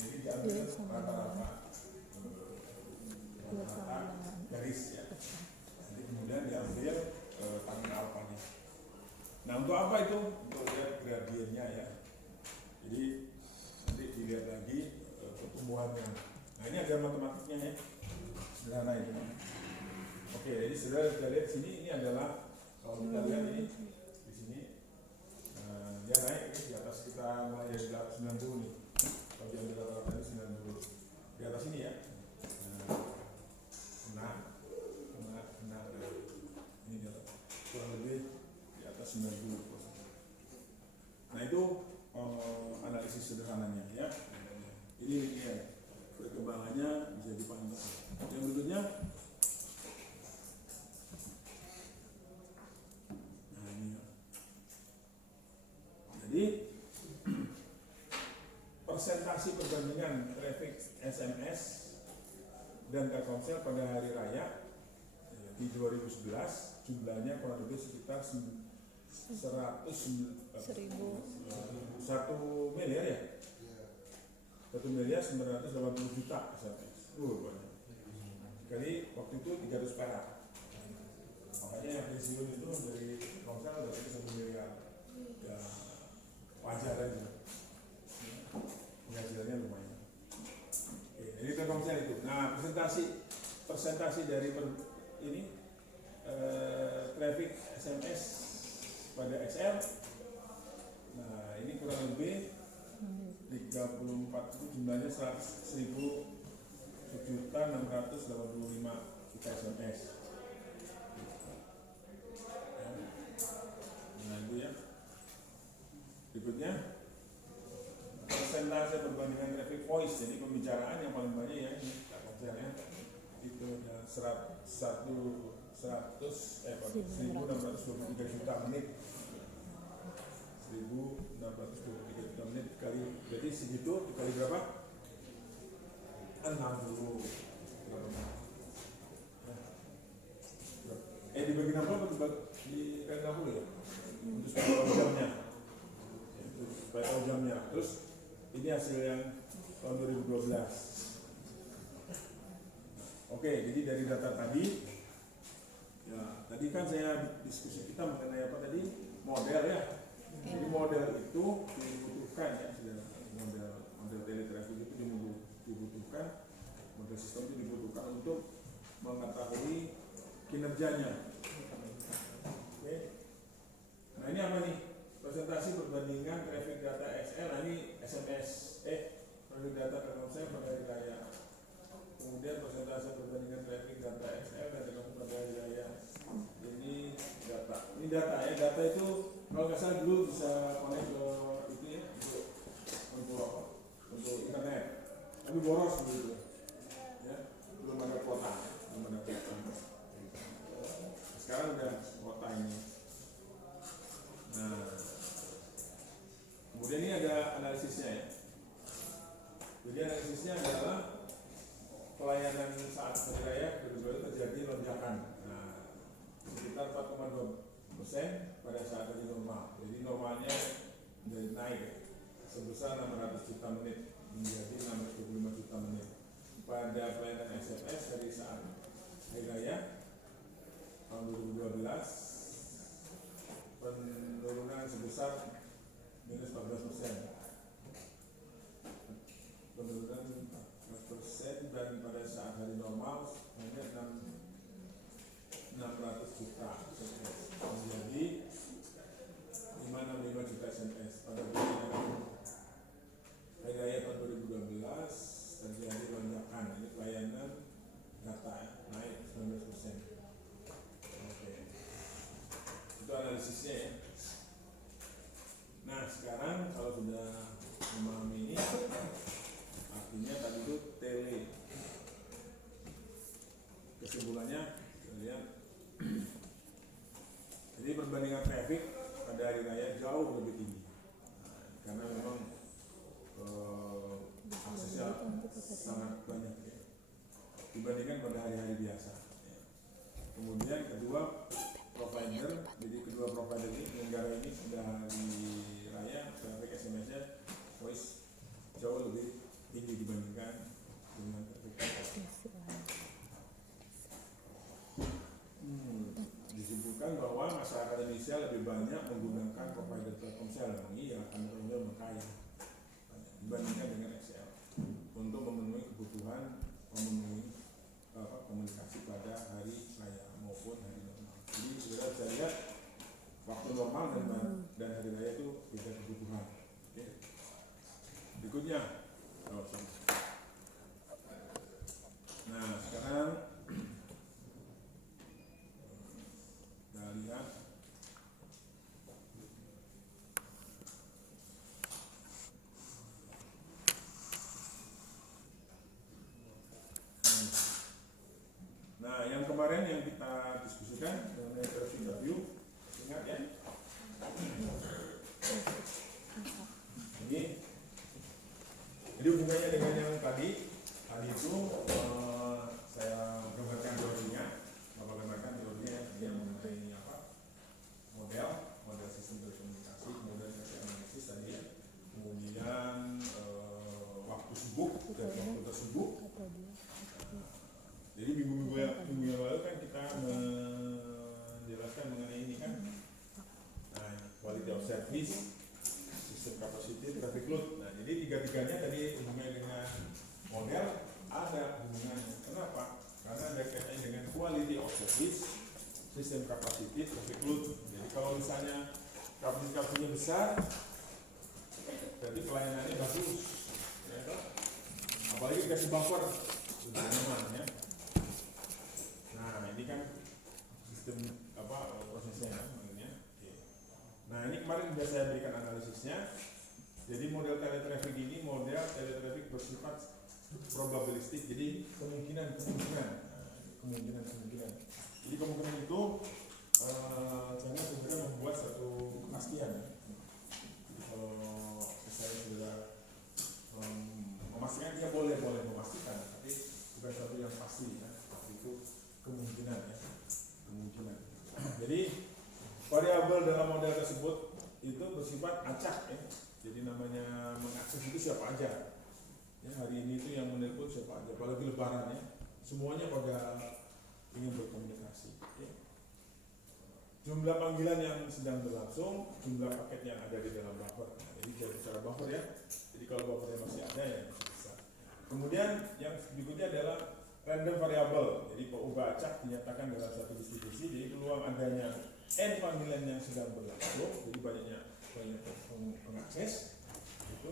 Jadi diambil rata-rata garis ya. Jadi kemudian diambil tangan alfanya. Nah, untuk apa itu? Untuk lihat gradiennya ya. Jadi nanti dilihat lagi pertumbuhannya. Nah, ini ada matematiknya ya, sederhana itu. Oke, jadi sudah lihat sini, ini adalah kalau kita lihat ini di sini dia naik di atas, kita mulai dari 90 nih. Kalau diambil rata-rata ini 90 di atas ini ya. Nah, ini dia kurang lebih di atas 90%. Nah, itu analisis sederhananya ya. Ini ya, perkembangannya bisa dipantau. Yang berikutnya, nah ini ya. Jadi persentase perbandingan traffic SMS dan Telkomsel pada hari raya di 2011 jumlahnya kurang lebih sekitar 1 miliar ya, 1.980 juta SMS. Banyak. Kali waktu itu 300 perak. Makanya yang pensiun itu dari Telkomsel udah 1 miliar. Ya wajar aja. Penghasilannya lumayan. Ini Telkomsel itu. Nah, persentase dari traffic SMS pada XL. Nah, ini kurang lebih 34 itu jumlahnya 1.685 juta SMS. Nah, itu ya. Berikutnya persentase perbandingan traffic voice, jadi pembicaraan yang paling banyak ya ini Telkomsel ya. Itu ada 1.623 juta menit. 1.623 juta menit dikali, jadi segitu dikali berapa? 60. Dibagi 60 dikali 60 ya? Untuk supaya tahu jamnya. Supaya tahu jamnya. Terus ini hasil yang tahun 2012. Oke, jadi dari data tadi, ya tadi kan saya diskusi kita mengenai apa tadi? Model ya. Jadi model itu dibutuhkan ya, model teletrafik itu dibutuhkan, model sistem itu dibutuhkan untuk mengetahui kinerjanya. Oke. Nah ini apa nih? Presentasi perbandingan traffic data XL. Nah ini SMS, traffic data Telkomsel pada hari raya. Kemudian persentase perbandingan traffic data XL dan Telkomsel pada hari raya. Ini data. Ini data ya. Data itu kalau nggak salah dulu bisa connect ke itu ya, untuk internet. Tapi boros begitu. Ya, belum ada kuota. Sekarang udah kuota ini. Nah, kemudian ini ada analisisnya ya. Jadi analisisnya adalah pelayanan saat hari raya betul-betul terjadi lonjakan. Nah, sekitar 4,2% pada saat hari normal. Jadi normalnya naik sebesar 600 juta menit menjadi 625 juta menit. Pada pelayanan SMS dari saat hari raya tahun 2012 penurunan sebesar minus 14%. Penurunan 14% dan pada saat hari normal hanya 600 juta SMS menjadi 565 juta SMS. Pada bulan hari raya tahun 2012 terjadi lonjakan, ini pelayanan data naik 19%. Oke. Itu analisisnya ya. Nah sekarang kalau sudah memahami ini, artinya tadi itu tele. Kesimpulannya kalian, jadi perbandingan traffic pada hari raya jauh lebih tinggi. Nah, karena memang aksesnya sangat banyak ya, dibandingkan pada hari-hari biasa ya. Kemudian kedua provider, jadi kedua provider ini penyelenggara ini sudah di raya traffic SMS-nya voice jauh lebih tinggi dibandingkan dengan traffic. Disimpulkan bahwa masyarakat Indonesia lebih banyak menggunakan provider Telkomsel, iya karena Telkomsel berkaya dibandingkan dengan XL untuk memenuhi kebutuhan komunikasi pada hari raya maupun hari normal. Jadi sudah bisa lihat waktu normal dan hari raya itu beda kebutuhan. Oke. Berikutnya, nah sekarang kita lihat yang kemarin yang kita diskusikan mengenai interview, ingat ya? Jadi hubungannya dengan yang tadi itu saya gambarkan teorinya, dia mengenai apa? Model sistem telekomunikasi, kemudian saya analisis tadi, kemudian waktu sibuk dan waktu tersibuk. Jadi minggu yang lalu kan kita menjelaskan mengenai ini kan, quality of service, sistem capacity, traffic load. Nah, jadi tiga-tiganya tadi hubungannya dengan model ada hubungannya. Kenapa? Karena ada kaitannya dengan quality of service, sistem capacity, traffic load. Jadi kalau misalnya kapasitasnya besar, berarti pelayanannya bagus, ya toh? Apalagi dikasih buffer, sudah nyaman ya. Nah, ini kan sistem prosesnya namanya. Nah, ini kemarin sudah saya berikan analisisnya. Jadi model teletraffic ini model teletraffic bersifat probabilistik. Jadi kemungkinan. Jadi kemungkinan itu saya sebenarnya membuat satu kepastian. Jadi kalau saya sudah memastikan, dia boleh memastikan, tapi bukan satu yang pasti ya. Tapi itu kemungkinan ya. Jadi variabel dalam model tersebut itu bersifat acak ya. Jadi namanya mengakses itu siapa aja. Ya, hari ini itu yang menelpon siapa aja. Apalagi lebaran ya. Semuanya pada ingin berkomunikasi. Ya. Jumlah panggilan yang sedang berlangsung, jumlah paket yang ada di dalam buffer. Nah, jadi saya bicara buffer ya. Jadi kalau buffernya masih ada ya masih bisa. Kemudian yang berikutnya adalah random variable. Jadi pengubah acak dinyatakan dalam satu distribusi. Jadi peluang adanya n panggilan yang sedang berlangsung, jadi banyak pengakses itu.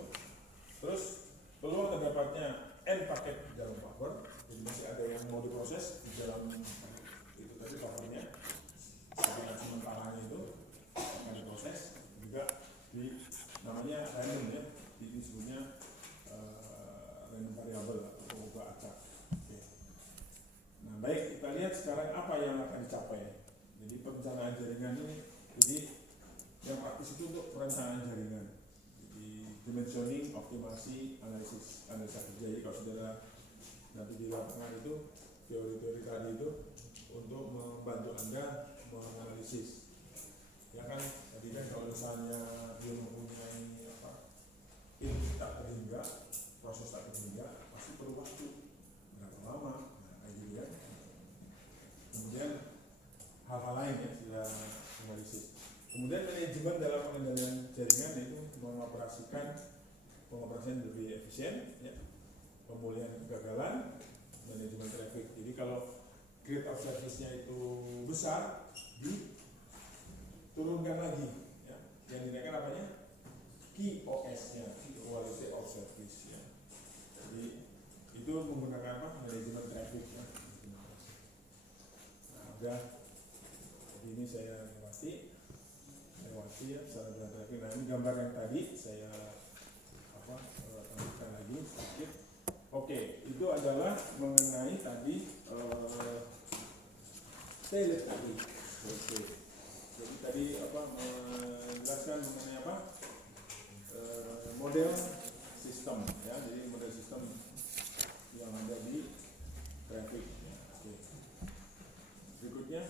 Terus peluang terdapatnya n paket di dalam buffer. Jadi masih ada yang mau diproses di dalam itu tadi buffernya. Sekitar sementaranya itu akan diproses juga di namanya random ya. Jadi disebutnya random variable atau pengubah acak. Oke. Nah, baik, kita lihat sekarang apa yang akan dicapai. Jadi perencanaan jaringan ini, jadi yang praktis itu untuk perencanaan jaringan. Jadi dimensioning, optimasi, analisa kerja. Jadi kalau saudara nanti di lapangan itu teori-teori tadi itu untuk membantu Anda menganalisis. Ya kan, tadi kan kalau misalnya dia mempunyai input tak terhingga, proses tak terhingga, pasti perlu waktu berapa lama, kayak gitu ya. Kemudian hal-hal lain ya sudah analisis. Kemudian manajemen dalam pengendalian jaringan itu pengoperasian lebih efisien, ya. Pemulihan kegagalan, manajemen traffic. Jadi kalau grade of service-nya itu besar, diturunkan lagi, ya. Yang dinaikkan apanya? QoS-nya, quality of service, ya. Jadi itu menggunakan apa? Manajemen traffic, ya. Nah, udah. Jadi ini saya lewati ya secara traffic. Nah, ini gambar yang tadi saya tambahkan lagi sedikit. Oke, itu adalah mengenai tadi teletraffic. Oke. Jadi tadi menjelaskan mengenai model sistem ya. Jadi model sistem yang ada di traffic. Ya. Oke. Berikutnya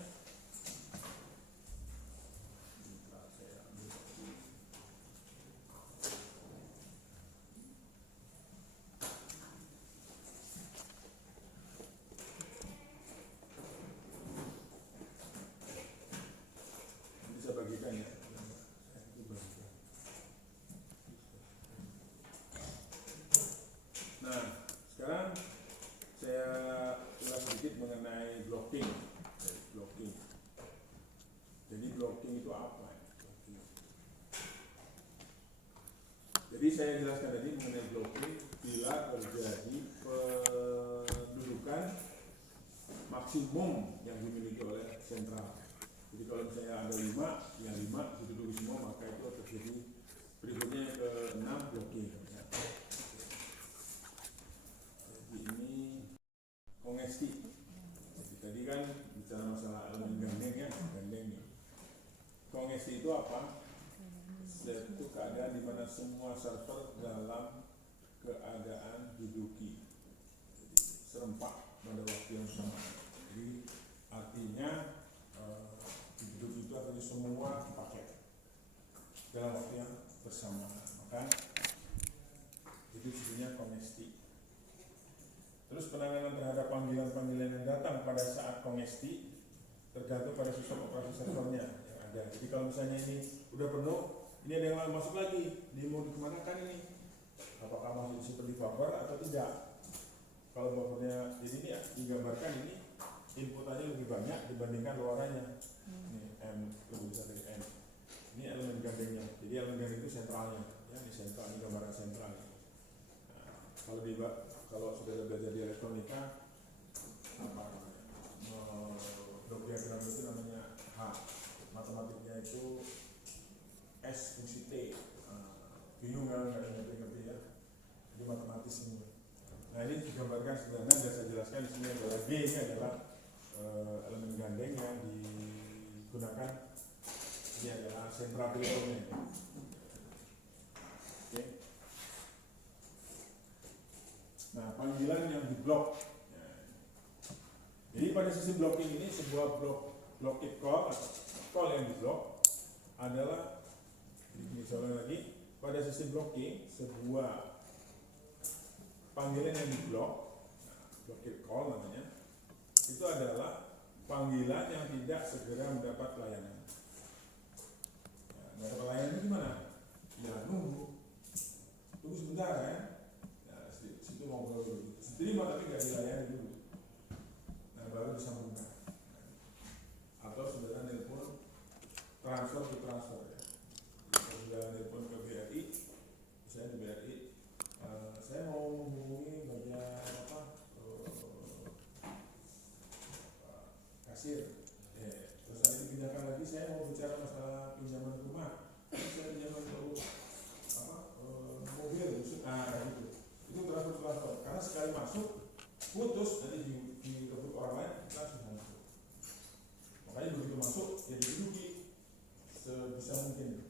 saya jelaskan tadi mengenai blocking bila terjadi pendudukan maksimum yang dimiliki oleh sentral. Jadi kalau misalnya ada 5, yang 5 diduduki semua, maka itu terjadi berikutnya ke 6 blocking. Ya. Jadi ini kongesti. Jadi tadi kan bicara masalah elemen gandeng ya, gandeng. Kongesti itu apa? Itu keadaan di mana semua server dalam keadaan duduki. Jadi serempak pada waktu yang sama. Jadi artinya duduki itu artinya semua dipakai dalam waktu yang bersamaan. Maka itu judulnya kongesti. Terus penanganan terhadap panggilan-panggilan yang datang pada saat kongesti tergantung pada sistem operasi servernya yang ada. Jadi kalau misalnya ini udah penuh, ini ada yang masuk lagi, dia mau dikemanakan ini? Apakah masih disimpan di buffer atau tidak? Kalau buffernya jadi ini ya, digambarkan ini inputannya lebih banyak dibandingkan luarannya. Ini M lebih besar dari N. Ini elemen gandengnya. Jadi elemen gandeng itu sentralnya, ya ini sentral, ini gambaran sentral. Nah, kalau sudah belajar di elektronika, apa namanya? Blok diagram itu namanya H, matematiknya itu S fungsi T. Bingung kan, nggak ngerti ya? Jadi matematis ini. Nah ini digambarkan sederhana, dan saya jelaskan di sini adalah G ini adalah elemen gandeng yang digunakan. Ini adalah sentral teleponnya. Oke. Nah panggilan yang diblok. Jadi pada sisi blocking ini sebuah blockade call atau call yang diblok adalah misalnya lagi pada sisi blocking sebuah panggilan yang diblok, blockade call namanya, itu adalah panggilan yang tidak segera mendapat pelayanan. Nah, mendapat pelayanan itu gimana? Ya tunggu sebentar ya. Nah, situ ngobrol dulu. Terima tapi nggak dilayani dulu. Baru disambungkan. Atau saudara nelpon transfer ke transfer ya. Saudara nelpon ke BRI, saya di BRI, saya mau menghubungi bagian kasir. Terus saya dipindahkan lagi, saya mau bicara masalah pinjaman rumah. Saya pinjaman mobil, gitu. Itu transfer. Karena sekali masuk putus nanti direbut orang lain langsung masuk. Makanya begitu masuk ya diduduki sebisa mungkin.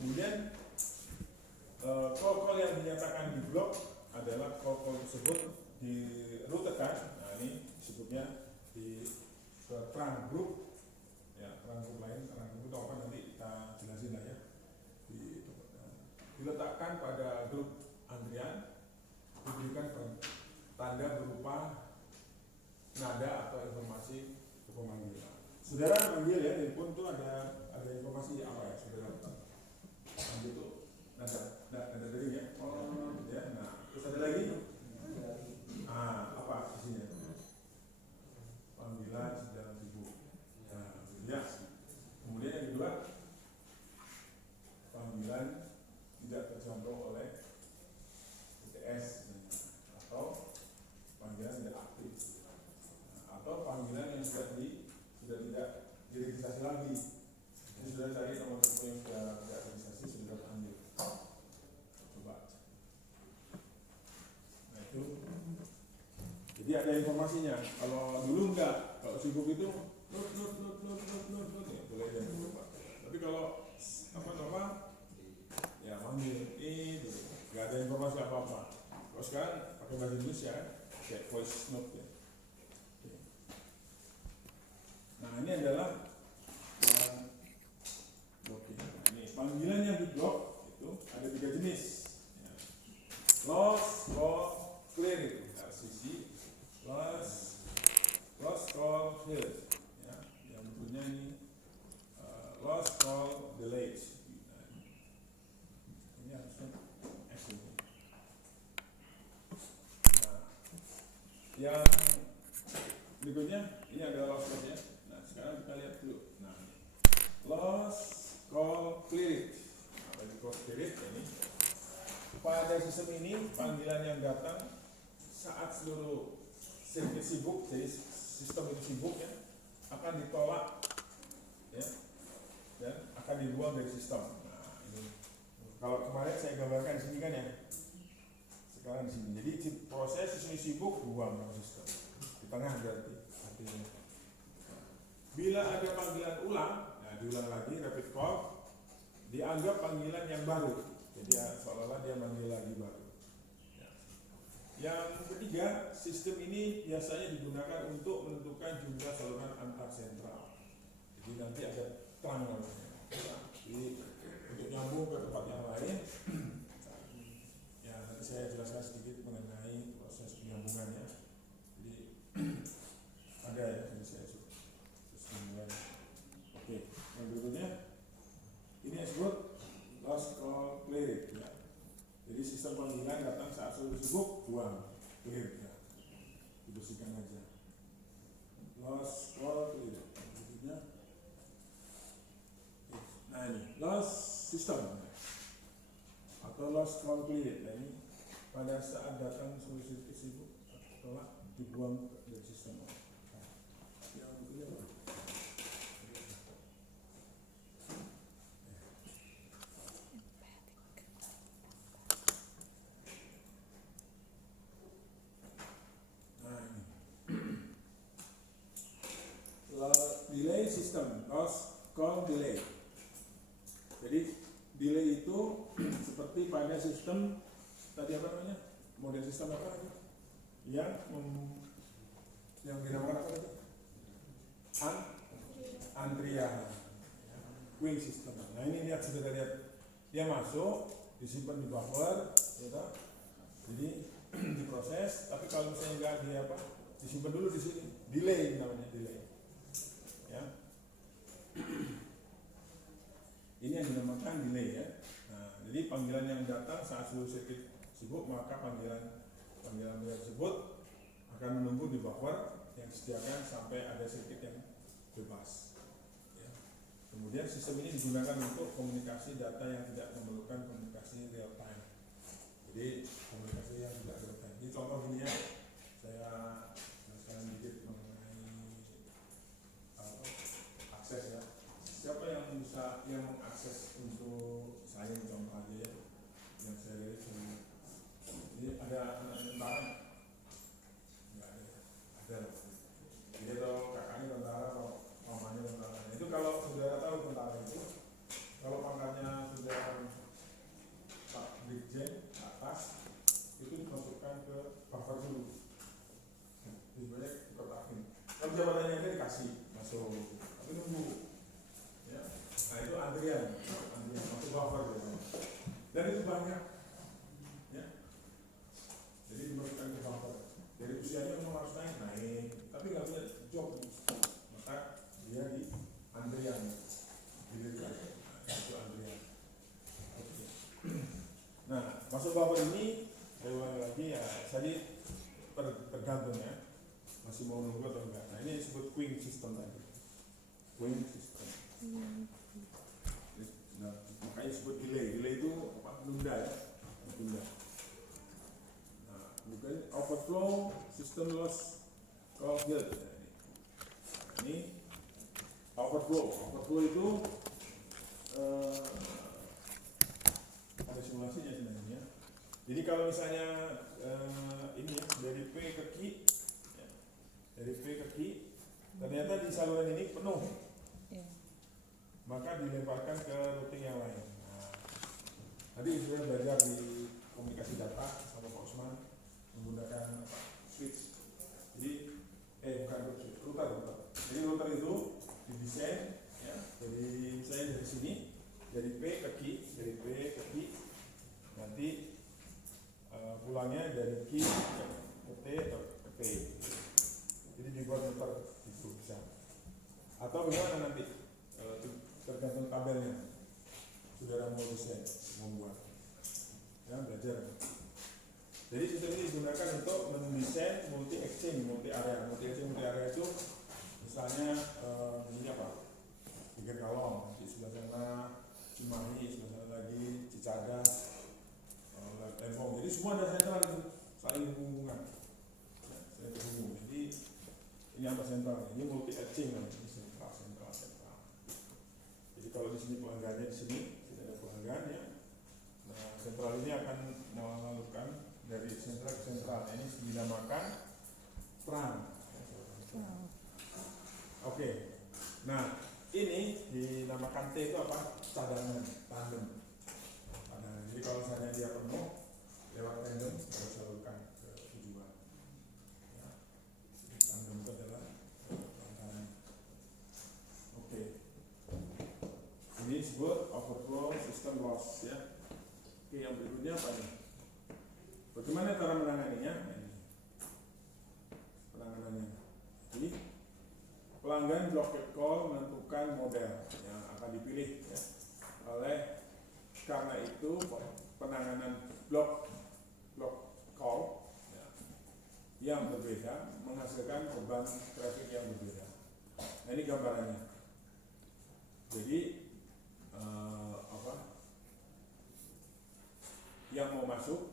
Kemudian call yang dinyatakan di blok adalah call tersebut dirutekan. Nah ini disebutnya di terang grup ya, terang grup lain, terang grup itu apa nanti kita jelasin lah ya. Diletakkan pada grup antrian, diberikan tanda berupa nada atau informasi pemanggilan. Saudara manggil ya, telepon itu ada informasi apa ya saudara? Manggil itu nada dari ya. Oh ya. Nah terus ada lagi? Apa isinya? Panggilan sedang sibuk. Nah ya. Kemudian yang kedua, panggilan tidak terjangkau oleh BTS atau panggilan tidak aktif, atau panggilan yang sudah tidak diregistrasi lagi. Ini sudah cari nomor telepon yang sudah tidak registrasi sudah ambil. Coba. Nah itu. Jadi ada informasinya. Kalau dulu enggak, kalau sibuk itu not ya boleh dan coba. Tapi kalau ya manggil itu nggak ada informasi apa-apa. Kalau sekarang pakai bahasa Indonesia kayak voice note ya. Nah ini adalah ini panggilan yang diblok itu ada 3 jenis ya. Lost call clear itu LCC, lost call clear ya, yang bentuknya ini lost call delayed. Ini harusnya S ini. Nah, yang berikutnya ini adalah lost call ya. Nah sekarang kita lihat dulu. Nah lost call clear. Nah, bagi call clear ini pada sistem ini panggilan yang datang saat seluruh sirkuit sibuk, jadi sistem itu sibuk ya, akan ditolak ya, dan akan dibuang dari sistem. Nah ini kalau kemarin saya gambarkan di sini kan ya, sekarang di sini. Jadi proses sistem sibuk buang dari sistem. Di tengah berarti artinya. Bila ada panggilan ulang, nah diulang lagi rapid call, dianggap panggilan yang baru. Jadi ya, seolah-olah dia manggil lagi baru. Ya. Yang ketiga, sistem ini biasanya digunakan untuk menentukan jumlah saluran antar sentral. Jadi nanti ada trunk namanya. Jadi untuk nyambung ke tempat yang lain, ya nanti saya jelaskan sedikit mengenai proses penyambungannya. Jadi ada ya, jadi saya sambungan. Oke, yang berikutnya ini yang disebut lost call clear ya. Jadi sistem panggilan datang saat seluruh sibuk, buang clear ya, dibersihkan aja. Lost call clear. Berikutnya, nah ini lost system atau lost call clear. Nah ini pada saat datang seluruh sibuk telah dibuang dari sistem. Delay system, lost call delay. Jadi delay itu seperti pada sistem tadi apa namanya? Model sistem apa? Yang dinamakan apa tadi? Antrian, wing system. Nah ini lihat, sudah lihat dia masuk, disimpan di buffer, ya, jadi diproses. Tapi kalau misalnya enggak dia apa? Disimpan dulu di sini. Delay namanya, delay. Ya. Ini yang dinamakan delay ya. Nah, jadi panggilan yang datang saat seluruh sirkuit sibuk, maka panggilan tersebut akan menunggu di buffer yang disediakan sampai ada sirkuit yang bebas. Ya. Kemudian sistem ini digunakan untuk komunikasi data yang tidak memerlukan komunikasi real time. Jadi komunikasi yang tidak real time. Ini contoh gini ya. Saya jelaskan sedikit mengenai akses ya. Siapa yang bisa mengakses untuk saya contoh aja ya, yang saya lihat ini ada anak tentara nggak ada jadi kalau kakaknya tentara atau mamanya tentara itu, kalau saudara tahu tentara itu kalau pangkatnya sudah Pak Brigjen atas itu dimasukkan ke buffer dulu, sebenarnya dikotakin kalau jabatannya itu dikasih masuk tapi nunggu ya. Nah itu antrian masuk buffer gitu. Dan itu banyak ya, jadi dimasukkan ke buffer. Dari usianya memang harus naik tapi nggak punya job, maka dia di antrian dilihat itu antrian. Oke. Nah masuk buffer ini saya ulangi lagi ya, jadi tergantung ya masih mau nunggu atau enggak. Nah ini disebut queuing system tadi, queuing system. Nah, makanya disebut delay. Delay itu apa? Menunda ya, menunda. Nah, kemudian overflow system loss call build. Nah, ini overflow. Overflow itu ada simulasinya sebenarnya. Jadi kalau misalnya ini ya, dari P ke Q, ya, dari P ke Q, ternyata di saluran ini penuh. Maka dilemparkan ke routing yang lain. Nah, tadi sudah belajar di komunikasi data sama Pak Usman menggunakan switch. Jadi bukan switch, router. Jadi router itu didesain ya, dari misalnya dari sini, dari P ke Q, dari P ke Q, nanti pulangnya dari Q ke T atau ke P. Jadi dibuat router itu bisa. Atau bagaimana nanti? Tergantung tabelnya, saudara mau desain, membuat, ya belajar. Jadi sistem ini digunakan untuk mendesain multi exchange, multi area itu, misalnya ini apa? Tiga Kalong, di sebelah sana Cimahi, sebelah sana lagi Cicadas, Lempong. Jadi semua ada sentral itu saling berhubungan, ya, saling berhubung. Jadi ini apa sentral? Ini multi exchange, ini sentral. Jadi kalau di sini pelanggannya di sini tidak ada pelanggan ya. Nah, sentral ini akan melakukan dari sentral ke sentral. Ini dinamakan trunk. Oke. Nah, ini dinamakan T itu apa? Cadangan, tandem. Jadi Jadi kalau misalnya dia penuh lewat random kita salurkan ke tujuan. Ya. Random itu adalah pelanggaran. Oke. Ini disebut overflow system loss ya. Oke, yang berikutnya apa nih? Bagaimana cara menanganinya? Ini penanganannya. Jadi pelanggan blocked call menentukan model yang akan dipilih ya. Karena itu penanganan block call ya, yang berbeda menghasilkan beban traffic yang berbeda. Nah, ini gambarannya. Jadi yang mau masuk